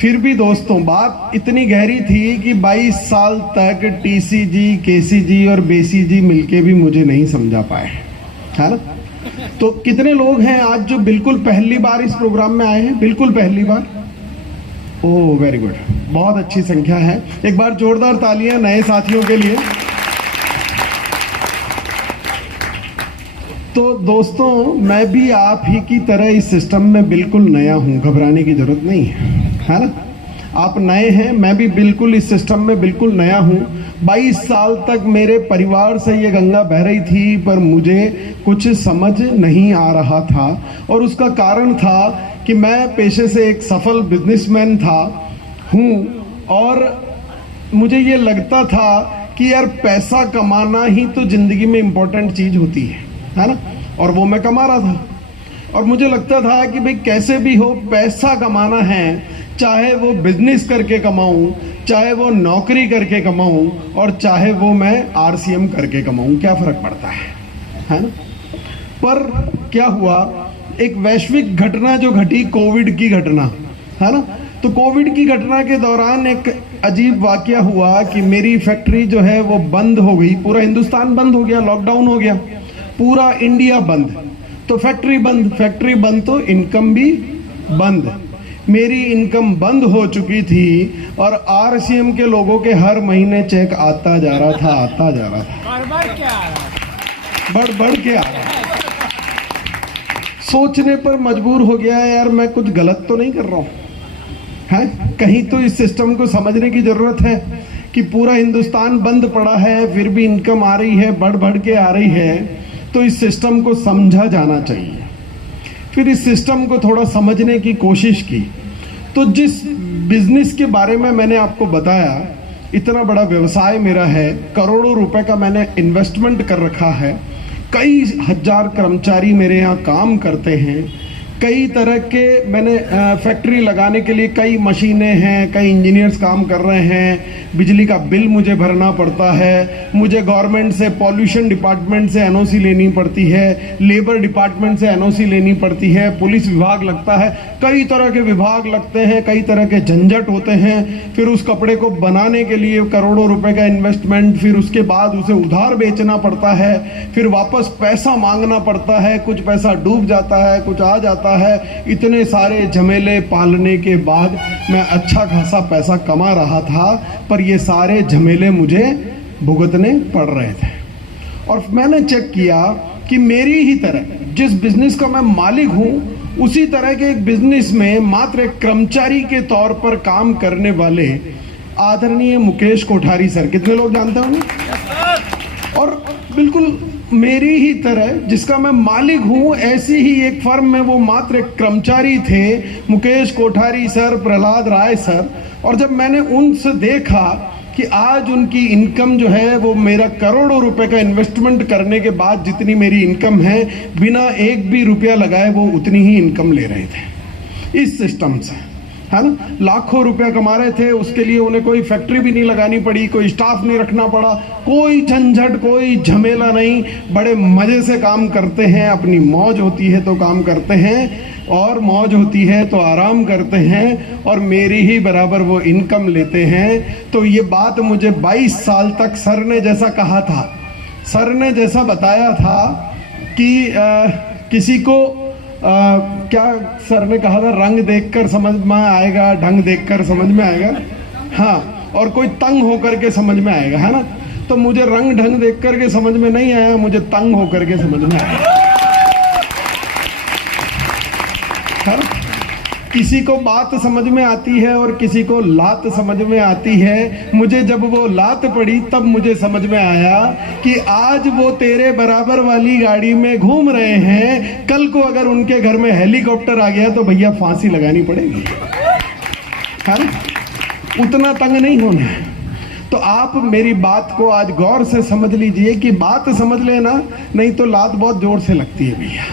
फिर भी दोस्तों बात इतनी गहरी थी कि 22 साल तक टीसीजी, केसीजी और बेसीजी मिलके भी मुझे नहीं समझा पाए, है ना। तो कितने लोग हैं आज जो बिल्कुल पहली बार इस प्रोग्राम में आए हैं? बिल्कुल पहली बार। ओह वेरी गुड, बहुत अच्छी संख्या है। एक बार जोरदार तालियां नए साथियों के लिए। तो दोस्तों मैं भी आप ही की तरह इस सिस्टम में बिल्कुल नया हूं, घबराने की जरूरत नहीं है ना। आप नए हैं, मैं भी बिल्कुल इस सिस्टम में बिल्कुल नया हूं। 22 साल तक मेरे परिवार से ये गंगा बह रही थी, पर मुझे कुछ समझ नहीं आ रहा था। और उसका कारण था कि मैं पेशे से एक सफल बिजनेसमैन हूं और मुझे ये लगता था कि यार पैसा कमाना ही तो जिंदगी में इम्पोर्टेंट चीज होती है ना। और वो मैं कमा रहा था और मुझे लगता था कि भाई कैसे भी हो पैसा कमाना है, चाहे वो बिजनेस करके कमाऊं, चाहे वो नौकरी करके कमाऊं और चाहे वो मैं आरसीएम करके कमाऊं, क्या फर्क पड़ता है ना। पर क्या हुआ, एक वैश्विक घटना जो घटी, कोविड की घटना, है ना। तो कोविड की घटना के दौरान एक अजीब वाकया हुआ कि मेरी फैक्ट्री जो है वो बंद हो गई। पूरा हिंदुस्तान बंद हो गया, लॉकडाउन हो गया, पूरा इंडिया बंद। तो फैक्ट्री बंद तो इनकम भी बंद। मेरी इनकम बंद हो चुकी थी और आरसीएम के लोगों के हर महीने चेक आता जा रहा था, बढ़ के आ रहा था। सोचने पर मजबूर हो गया, यार मैं कुछ गलत तो नहीं कर रहा हूं, है कहीं तो इस सिस्टम को समझने की जरूरत है कि पूरा हिंदुस्तान बंद पड़ा है फिर भी इनकम आ रही है, बढ़ के आ रही है। तो इस सिस्टम को समझा जाना चाहिए। फिर इस सिस्टम को थोड़ा समझने की कोशिश की। तो जिस बिजनेस के बारे में मैंने आपको बताया, इतना बड़ा व्यवसाय मेरा है, करोड़ों रुपए का मैंने इन्वेस्टमेंट कर रखा है, कई हजार कर्मचारी मेरे यहाँ काम करते हैं, कई तरह के मैंने फैक्ट्री लगाने के लिए कई मशीनें हैं, कई इंजीनियर्स काम कर रहे हैं, बिजली का बिल मुझे भरना पड़ता है, मुझे गवर्नमेंट से पॉल्यूशन डिपार्टमेंट से एनओसी लेनी पड़ती है, लेबर डिपार्टमेंट से एनओसी लेनी पड़ती है, पुलिस विभाग लगता है, कई तरह के विभाग लगते हैं, कई तरह के झंझट होते हैं। फिर उस कपड़े को बनाने के लिए करोड़ों रुपए का इन्वेस्टमेंट, फिर उसके बाद उसे उधार बेचना पड़ता है, फिर वापस पैसा मांगना पड़ता है, कुछ पैसा डूब जाता है, कुछ आ जाता है। इतने सारे झमेले पालने के बाद मैं अच्छा खासा पैसा कमा रहा था, पर ये सारे झमेले मुझे भुगतने पड़ रहे थे। और मैंने चेक किया कि मेरी ही तरह जिस बिजनेस का मैं मालिक हूं, उसी तरह के एक बिजनेस में मात्र एक कर्मचारी के तौर पर काम करने वाले आदरणीय मुकेश कोठारी सर, कितने लोग जानते होंगे? और बिल्कुल मेरी ही तरह जिसका मैं मालिक हूं, ऐसी ही एक फर्म में वो मात्र एक कर्मचारी थे, मुकेश कोठारी सर, प्रहलाद राय सर। और जब मैंने उनसे देखा कि आज उनकी इनकम जो है वो मेरा करोड़ों रुपए का इन्वेस्टमेंट करने के बाद जितनी मेरी इनकम है, बिना एक भी रुपया लगाए वो उतनी ही इनकम ले रहे थे इस सिस्टम से, है ना। लाखों रुपया कमा रहे थे, उसके लिए उन्हें कोई फैक्ट्री भी नहीं लगानी पड़ी, कोई स्टाफ नहीं रखना पड़ा, कोई झंझट, कोई झमेला नहीं। बड़े मजे से काम करते हैं, अपनी मौज होती है तो काम करते हैं और मौज होती है तो आराम करते हैं और मेरी ही बराबर वो इनकम लेते हैं। तो ये बात मुझे 22 साल तक सर ने जैसा कहा था, सर ने जैसा बताया था कि किसी को क्या सर ने कहा था, रंग देखकर समझ में आएगा, ढंग देखकर समझ में आएगा, हाँ, और कोई तंग होकर के समझ में आएगा, है ना। तो मुझे रंग ढंग देख करके समझ में नहीं आया, मुझे तंग होकर के समझ में आया। किसी को बात समझ में आती है और किसी को लात समझ में आती है। मुझे जब वो लात पड़ी तब मुझे समझ में आया कि आज वो तेरे बराबर वाली गाड़ी में घूम रहे हैं, कल को अगर उनके घर में हेलीकॉप्टर आ गया तो भैया फांसी लगानी पड़ेगी, है ना। उतना तंग नहीं होना है। तो आप मेरी बात को आज गौर से समझ लीजिए कि बात समझ लेना, नहीं तो लात बहुत जोर से लगती है भैया।